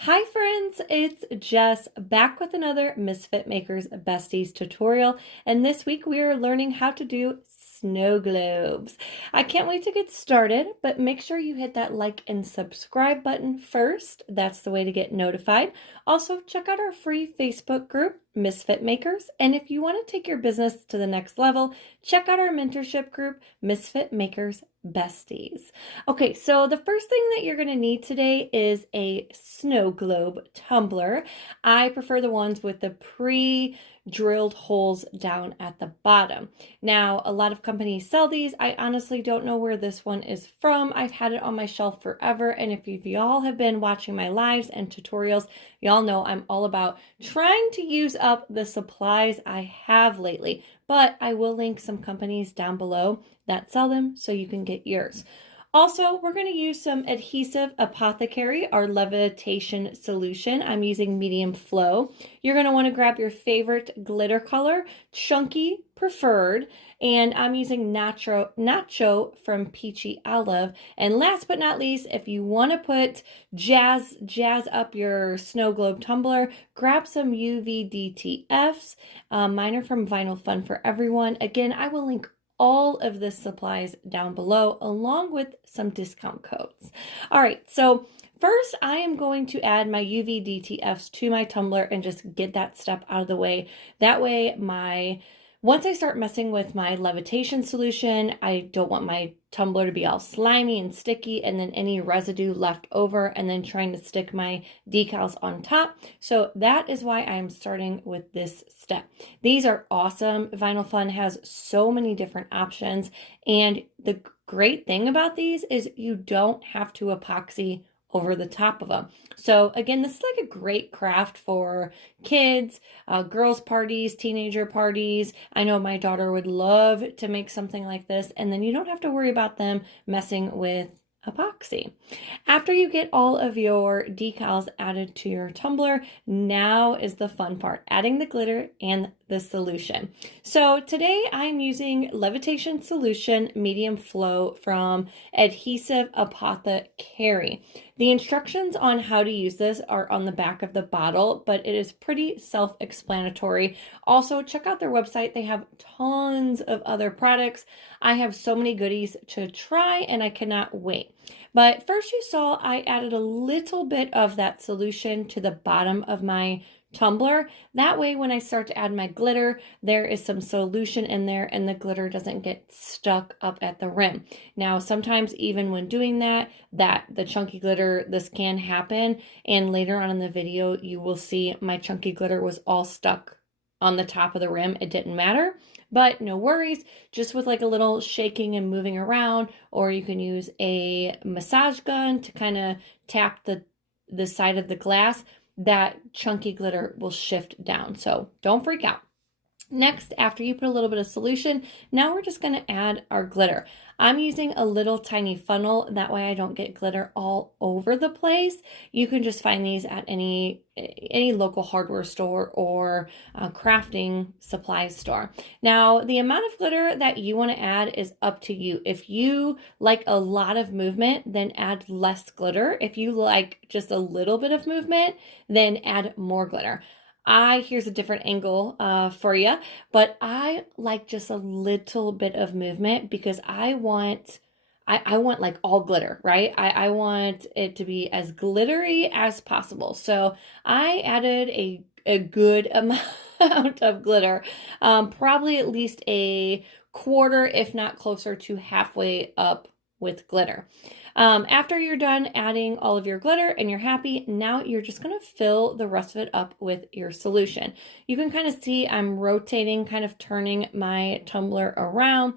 Hi friends, it's Jess back with another Misfit Makers Besties tutorial, and this week we are learning how to do snow globes. I can't wait to get started, but make sure you hit that like and subscribe button first. That's the way to get notified. Also, check out our free Facebook group, Misfit Makers, and if you want to take your business to the next level, check out our mentorship group, Misfit Makers Besties. Okay, so the first thing that you're going to need today is a snow globe tumbler. I prefer the ones with the pre-drilled holes down at the bottom. Now, a lot of companies sell these. I honestly don't know where this one is from. I've had it on my shelf forever, and if y'all have been watching my lives and tutorials, y'all know I'm all about trying to use up the supplies I have lately, but I will link some companies down below that sell them so you can get yours. Also, we're going to use some adhesive apothecary, our levitation solution. I'm using medium flow. You're going to want to grab your favorite glitter color, chunky preferred, and I'm using Nacho from Peachy Olive. And last but not least, if you want to put jazz up your snow globe tumbler, grab some UVDTFs. Mine are from Vinyl Fun for Everyone. Again, I will link all of the supplies down below along with some discount codes. All right, so first I am going to add my UVDTFs to my tumbler and just get that step out of the way. That way once I start messing with my levitation solution, I don't want my tumbler to be all slimy and sticky and then any residue left over and then trying to stick my decals on top. So that is why I'm starting with this step. These are awesome. Vinyl Fun has so many different options, and the great thing about these is you don't have to epoxy over the top of them. So again, this is like a great craft for kids, girls' parties, teenager parties. I know my daughter would love to make something like this, and then you don't have to worry about them messing with epoxy. After you get all of your decals added to your tumbler, now is the fun part, adding the glitter and the solution. So today I'm using Levitation Solution Medium Flow from Adhesive Apothecary. The instructions on how to use this are on the back of the bottle, but it is pretty self-explanatory. Also, check out their website. They have tons of other products. I have so many goodies to try, and I cannot wait. But first you saw I added a little bit of that solution to the bottom of my tumbler. That way when I start to add my glitter, there is some solution in there and the glitter doesn't get stuck up at the rim. Now, sometimes even when doing that the chunky glitter, this can happen, and later on in the video you will see my chunky glitter was all stuck on the top of the rim. It didn't matter, but no worries, just with like a little shaking and moving around, or you can use a massage gun to kind of tap the side of the glass, that chunky glitter will shift down. So don't freak out. Next, after you put a little bit of solution, now we're just going to add our glitter. I'm using a little tiny funnel, that way I don't get glitter all over the place. You can just find these at any local hardware store or crafting supply store. Now, the amount of glitter that you want to add is up to you. If you like a lot of movement, then add less glitter. If you like just a little bit of movement, then add more glitter. Here's a different angle for you, but I like just a little bit of movement because I want like all glitter, right? I want it to be as glittery as possible. So I added a good amount of glitter, probably at least a quarter, if not closer to halfway up with glitter. After you're done adding all of your glitter and you're happy, now you're just going to fill the rest of it up with your solution. You can kind of see I'm rotating, kind of turning my tumbler around,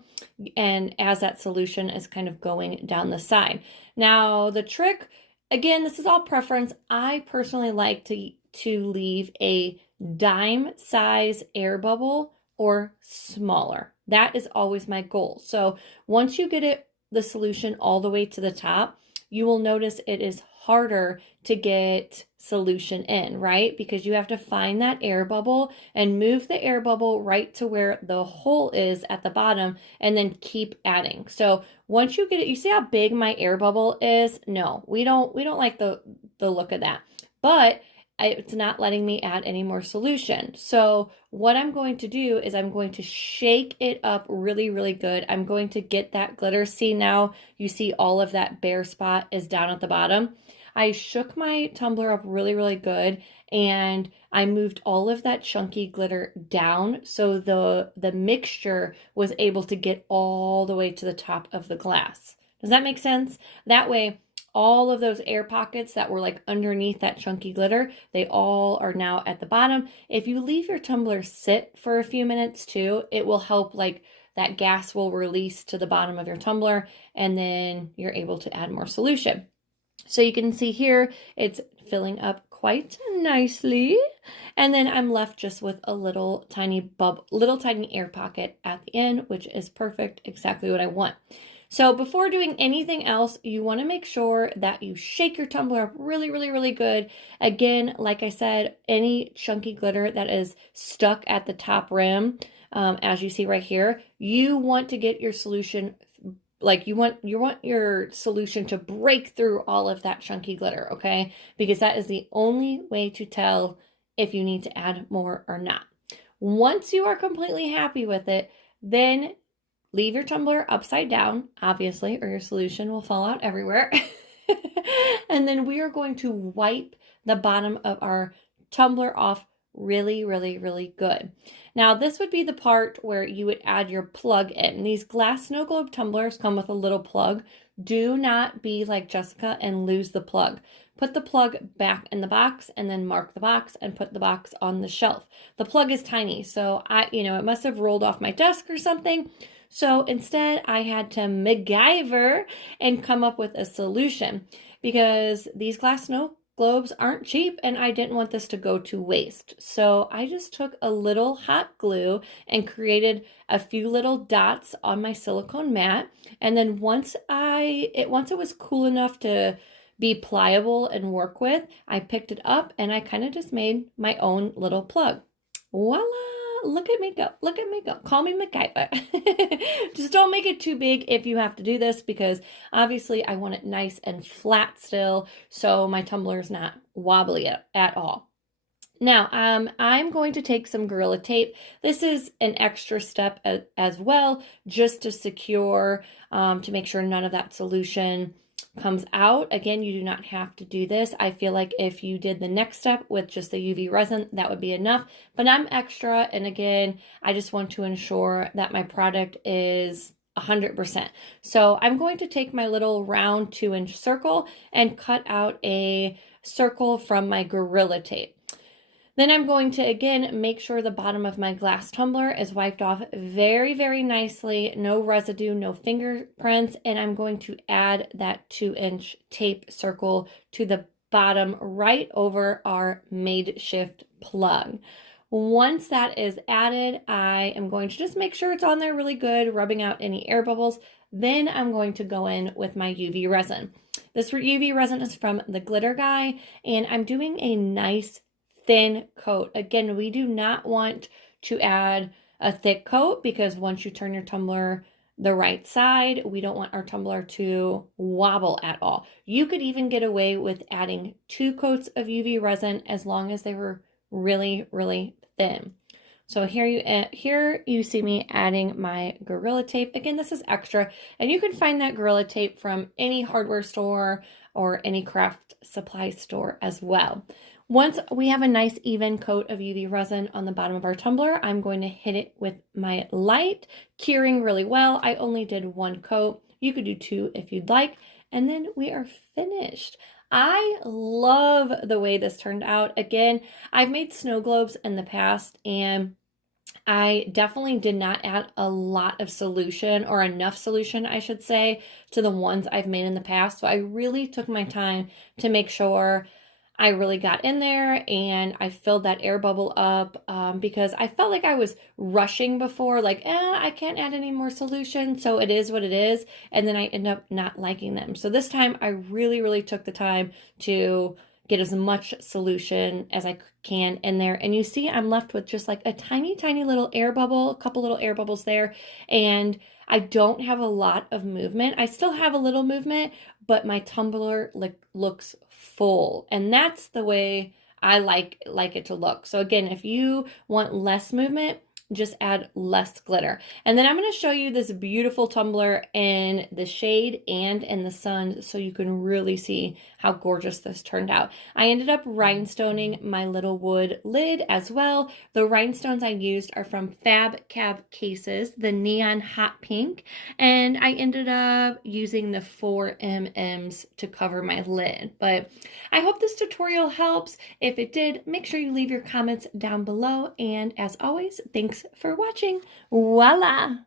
and as that solution is kind of going down the side. Now the trick, again, this is all preference. I personally like to leave a dime size air bubble or smaller. That is always my goal. So once you get the solution all the way to the top, you will notice it is harder to get solution in, right? Because you have to find that air bubble and move the air bubble right to where the hole is at the bottom and then keep adding. So once you get it, you see how big my air bubble is? No, we don't like the look of that. but it's not letting me add any more solution. So what I'm going to do is I'm going to shake it up really, really good. I'm going to get that glitter. See, now you see all of that bare spot is down at the bottom. I shook my tumbler up really, really good, and I moved all of that chunky glitter down so the mixture was able to get all the way to the top of the glass. Does that make sense? That way, all of those air pockets that were like underneath that chunky glitter, they all are now at the bottom. If you leave your tumbler sit for a few minutes too, it will help, like that gas will release to the bottom of your tumbler, and then you're able to add more solution. So you can see here, it's filling up quite nicely. And then I'm left just with a little tiny air pocket at the end, which is perfect, exactly what I want. So before doing anything else, you want to make sure that you shake your tumbler up really, really, really good. Again, like I said, any chunky glitter that is stuck at the top rim, as you see right here, you want to get your solution, like you want your solution to break through all of that chunky glitter, okay? Because that is the only way to tell if you need to add more or not. Once you are completely happy with it, then leave your tumbler upside down, obviously, or your solution will fall out everywhere. And then we are going to wipe the bottom of our tumbler off really, really, really good. Now, this would be the part where you would add your plug in. These glass snow globe tumblers come with a little plug. Do not be like Jessica and lose the plug. Put the plug back in the box and then mark the box and put the box on the shelf. The plug is tiny, so it must have rolled off my desk or something. So instead, I had to MacGyver and come up with a solution, because these glass snow globes aren't cheap and I didn't want this to go to waste. So I just took a little hot glue and created a few little dots on my silicone mat. And then once it was cool enough to be pliable and work with, I picked it up and I kind of just made my own little plug. Voila! Look at me go. Look at me go. Call me MacGyver. Just don't make it too big if you have to do this, because obviously I want it nice and flat still, so my tumbler is not wobbly at all. Now, I'm going to take some Gorilla Tape. This is an extra step as well, just to secure, to make sure none of that solution comes out. Again, you do not have to do this. I feel like if you did the next step with just the UV resin, that would be enough, but I'm extra. And again, I just want to ensure that my product is 100%. So I'm going to take my little round 2-inch circle and cut out a circle from my Gorilla Tape. Then I'm going to, again, make sure the bottom of my glass tumbler is wiped off very, very nicely. No residue, no fingerprints. And I'm going to add that 2-inch tape circle to the bottom right over our makeshift plug. Once that is added, I am going to just make sure it's on there really good, rubbing out any air bubbles. Then I'm going to go in with my UV resin. This UV resin is from the Glitter Guy, and I'm doing a nice thin coat. Again, we do not want to add a thick coat, because once you turn your tumbler the right side, we don't want our tumbler to wobble at all. You could even get away with adding 2 coats of UV resin as long as they were really, really thin. So here you see me adding my Gorilla Tape. Again, this is extra, and you can find that Gorilla Tape from any hardware store or any craft supply store as well. Once we have a nice even coat of UV resin on the bottom of our tumbler, I'm going to hit it with my light, curing really well. I only did 1 coat. You could do 2 if you'd like, and then we are finished. I love the way this turned out. Again, I've made snow globes in the past, and I definitely did not add a lot of solution, or enough solution, I should say, to the ones I've made in the past. So I really took my time to make sure I really got in there and I filled that air bubble up, because I felt like I was rushing before, like, I can't add any more solution, so it is what it is. And then I end up not liking them. So this time I really, really took the time to get as much solution as I can in there. And you see I'm left with just like a tiny, tiny little air bubble, a couple little air bubbles there. And I don't have a lot of movement. I still have a little movement, but my tumbler looks full. And that's the way I like it to look. So again, if you want less movement, just add less glitter. And then I'm going to show you this beautiful tumbler in the shade and in the sun so you can really see how gorgeous this turned out. I ended up rhinestoning my little wood lid as well. The rhinestones I used are from Fab Cab Cases, the neon hot pink, and I ended up using the 4 to cover my lid. But I hope this tutorial helps. If it did, make sure you leave your comments down below, and as always, thanks for watching. Voila!